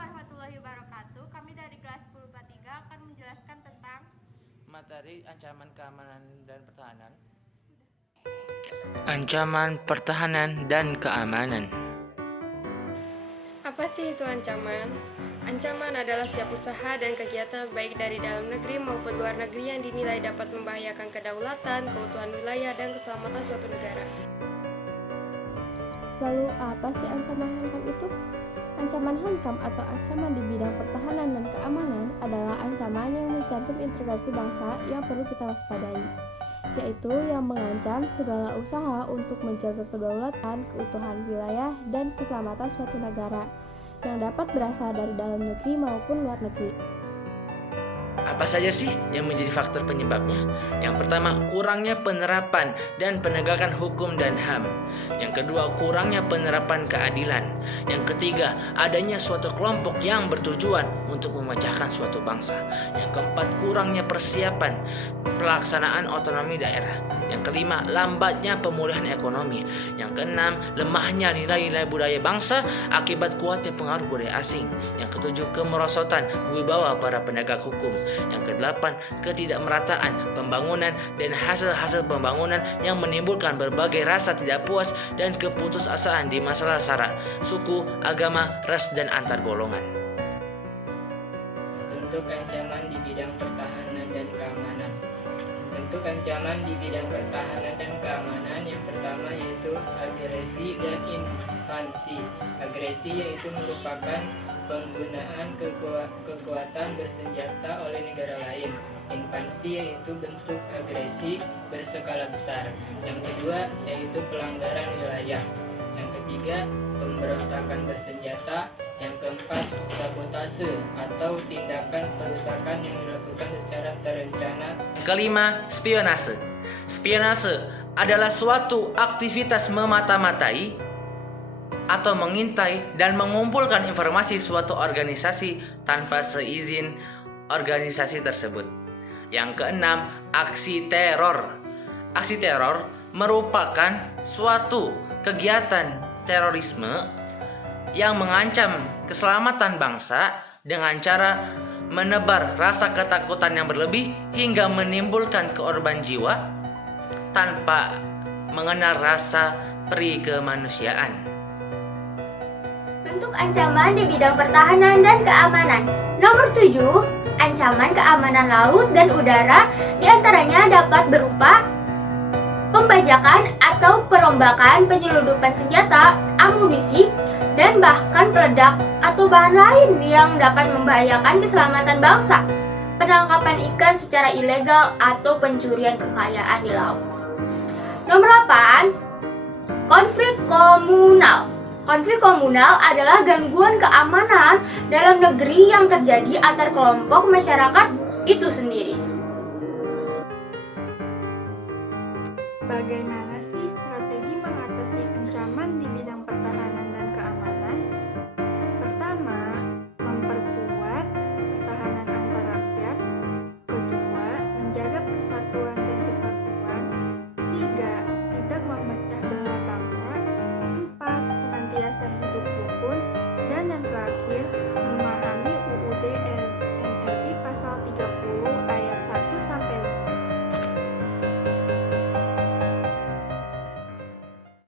warahmatullahi wabarakatuh. Kami dari kelas 10 akan menjelaskan tentang materi ancaman keamanan dan pertahanan. Ancaman pertahanan dan keamanan. Apa sih itu ancaman? Ancaman adalah setiap usaha dan kegiatan baik dari dalam negeri maupun luar negeri yang dinilai dapat membahayakan kedaulatan, keutuhan wilayah, dan keselamatan suatu negara. Lalu apa sih ancaman hankam itu? Ancaman hankam atau ancaman di bidang pertahanan dan keamanan adalah ancaman yang mencantum integrasi bangsa yang perlu kita waspadai, yaitu yang mengancam segala usaha untuk menjaga kedaulatan, keutuhan wilayah, dan keselamatan suatu negara yang dapat berasal dari dalam negeri maupun luar negeri. Apa saja sih yang menjadi faktor penyebabnya? Yang pertama, kurangnya penerapan dan penegakan hukum dan HAM. Yang kedua, kurangnya penerapan keadilan. Yang ketiga, adanya suatu kelompok yang bertujuan untuk memecahkan suatu bangsa. Yang keempat, kurangnya persiapan pelaksanaan otonomi daerah. Yang kelima, lambatnya pemulihan ekonomi. Yang keenam, lemahnya nilai-nilai budaya bangsa akibat kuatnya pengaruh budaya asing. Yang ketujuh, kemerosotan wibawa para penegak hukum. Yang kedelapan, ketidakmerataan pembangunan dan hasil-hasil pembangunan yang menimbulkan berbagai rasa tidak puas dan keputusasaan di masalah sara, suku, agama, ras, dan antar golongan. Bentuk ancaman di bidang pertahanan dan keamanan. Bentuk ancaman di bidang pertahanan dan keamanan yang pertama yaitu agresi dan invasi. Agresi yaitu merupakan penggunaan kekuatan bersenjata oleh negara lain. Invasi yaitu bentuk agresi berskala besar. Yang kedua yaitu pelanggaran wilayah. Yang ketiga, pemberontakan bersenjata. Yang keempat, sabotase atau tindakan perusakan yang dilakukan secara terencana. Yang kelima, spionase. Spionase adalah suatu aktivitas memata-matai atau mengintai dan mengumpulkan informasi suatu organisasi tanpa seizin organisasi tersebut. Yang keenam, aksi teror. Aksi teror merupakan suatu kegiatan terorisme yang mengancam keselamatan bangsa dengan cara menebar rasa ketakutan yang berlebih hingga menimbulkan korban jiwa tanpa mengenal rasa peri kemanusiaan. bentuk ancaman di bidang pertahanan dan keamanan. Nomor 7, ancaman keamanan laut dan udara diantaranya dapat berupa pembajakan atau perombakan, penyelundupan senjata, amunisi, dan bahkan peledak atau bahan lain yang dapat membahayakan keselamatan bangsa, penangkapan ikan secara ilegal, atau pencurian kekayaan di laut. Nomor 8, konflik komunal. Konflik komunal adalah gangguan keamanan dalam negeri yang terjadi antar kelompok masyarakat itu sendiri.